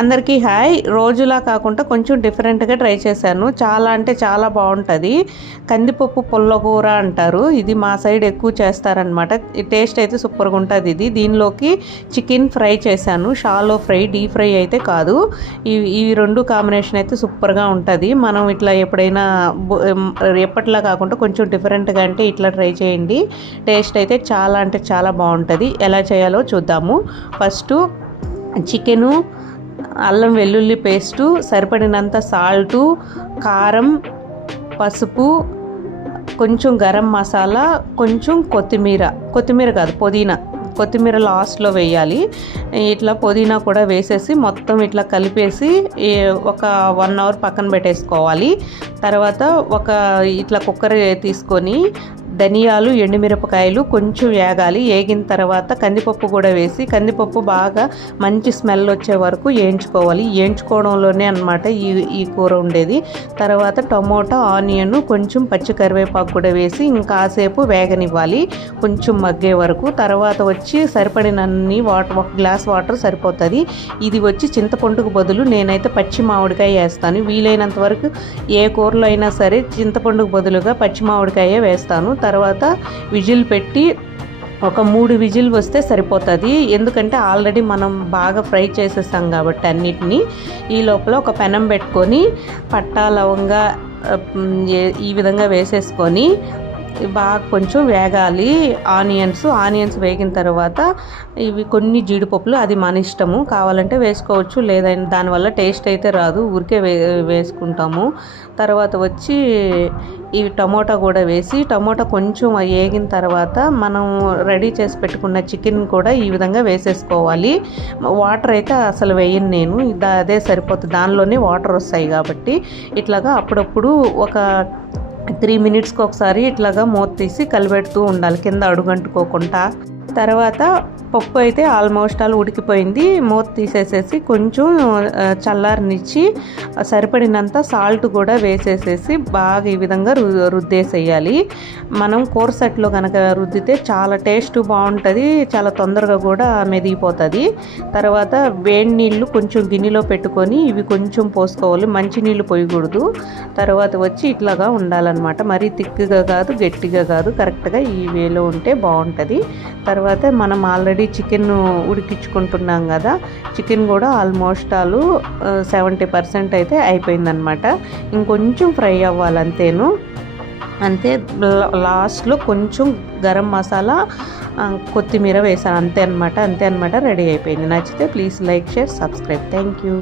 అందరికీ హాయ్. రోజులా కాకుండా కొంచెం డిఫరెంట్గా ట్రై చేశాను. చాలా అంటే చాలా బాగుంటుంది కందిపప్పు పుల్లకూర అంటారు. ఇది మా సైడ్ ఎక్కువ చేస్తారనమాట టేస్ట్ అయితే సూపర్గా ఉంటుంది ఇది. దీనిలోకి చికెన్ ఫ్రై చేశాను. షాలో ఫ్రై డీప్ ఫ్రై అయితే కాదు. ఇవి ఈ రెండు కాంబినేషన్ అయితే సూపర్గా ఉంటుంది. మనం ఇట్లా ఎప్పుడైనా ఎప్పట్లా కాకుండా కొంచెం డిఫరెంట్గా అంటే ఇట్లా ట్రై చేయండి. టేస్ట్ అయితే చాలా అంటే చాలా బాగుంటుంది ఎలా చేయాలో చూద్దాము. ఫస్ట్ చికెను అల్లం వెల్లుల్లి పేస్టు సరిపడినంత సాల్టు కారం పసుపు కొంచెం గరం మసాలా కొంచెం కొత్తిమీర. కొత్తిమీర కాదు పుదీనా. కొత్తిమీర లాస్ట్లో వేయాలి. ఇట్లా పుదీనా కూడా వేసేసి మొత్తం ఇట్లా కలిపేసి ఒక వన్ అవర్ పక్కన పెట్టేసుకోవాలి. తర్వాత ఒక ఇట్లా కుక్కర్ తీసుకొని ధనియాలు ఎండుమిరపకాయలు కొంచెం వేగాలి వేగిన తర్వాత కందిపప్పు కూడా వేసి కందిపప్పు బాగా మంచి స్మెల్ వచ్చే వరకు వేయించుకోవాలి వేయించుకోవడంలోనే అనమాట ఈ ఈ కూర ఉండేది. తర్వాత టమోటా ఆనియన్ కొంచెం పచ్చి కరివేపాకు కూడా వేసి ఇంకాసేపు వేగనివ్వాలి. కొంచెం మగ్గే వరకు. తర్వాత వచ్చి సరిపడినన్ని వాటర్ ఒక గ్లాస్ వాటర్ సరిపోతుంది. ఇది వచ్చి చింతపండుకు బదులు నేనైతే పచ్చి మామిడికాయ వేస్తాను. వీలైనంత వరకు ఏ కూరలో అయినా సరే చింతపండుకు బదులుగా పచ్చి మామిడికాయ వేస్తాను. తర్వాత విజిల్ పెట్టి ఒక మూడు విజిల్ వస్తే సరిపోతుంది. ఎందుకంటే ఆల్రెడీ మనం బాగా ఫ్రై చేసేసాం కాబట్టి అన్నిటినీ. ఈ లోపల ఒక పెనం పెట్టుకొని పట్టా లవంగా ఈ విధంగా వేసేసుకొని బాగా కొంచెం వేగాలి. ఆనియన్స్ ఆనియన్స్ వేగిన తర్వాత ఇవి కొన్ని జీడిపప్పులు అది మన ఇష్టము. కావాలంటే వేసుకోవచ్చు లేదంటే దానివల్ల టేస్ట్ అయితే రాదు. ఊరికే వే వేసుకుంటాము. తర్వాత వచ్చి ఇవి టమోటా కూడా వేసి టమోటా కొంచెం వేగిన తర్వాత మనం రెడీ చేసి పెట్టుకున్న చికెన్ కూడా ఈ విధంగా వేసేసుకోవాలి. వాటర్ అయితే అసలు వేయను నేను. దా- అదే సరిపోతుంది. దానిలోనే వాటర్ వస్తాయి కాబట్టి ఇట్లాగా అప్పుడప్పుడు ఒక త్రీ మినిట్స్కి ఒకసారి ఇట్లాగా మూత తీసి కలిపెడుతూ ఉండాలి. కింద అడుగంటుకోకుండా. తర్వాత పప్పు అయితే ఆల్మోస్ట్ ఆల్ ఉడికిపోయింది. మూత తీసేసేసి కొంచెం చల్లారనిచ్చి సరిపడినంత సాల్ట్ కూడా వేసేసేసి బాగా ఈ విధంగా రు రుద్దేసేయాలి. మనం కూర కనుక రుద్దితే చాలా టేస్ట్ బాగుంటుంది చాలా తొందరగా కూడా మెదిగిపోతుంది. తర్వాత వేడి నీళ్ళు కొంచెం గిన్నెలో పెట్టుకొని ఇవి కొంచెం పోసుకోవాలి. మంచి నీళ్ళు పోయకూడదు. తర్వాత వచ్చి ఇట్లాగా ఉండాలన్నమాట. మరీ తిక్కుగా కాదు గట్టిగా కాదు కరెక్ట్గా ఈ వేలో ఉంటే బాగుంటుంది. తర్వాత తర్వాత మనం ఆల్రెడీ చికెన్ ఉడికించుకుంటున్నాం కదా చికెన్ కూడా ఆల్మోస్ట్ ఆల్ సెవెంటీ పర్సెంట్ అయితే అయిపోయిందనమాట ఇంకొంచెం ఫ్రై అవ్వాలి అంతేను. అంతే లాస్ట్లో కొంచెం గరం మసాలా కొత్తిమీర వేసాను. అంతే అనమాట అంతే అనమాట రెడీ అయిపోయింది. నచ్చితే please like share subscribe. Thank you.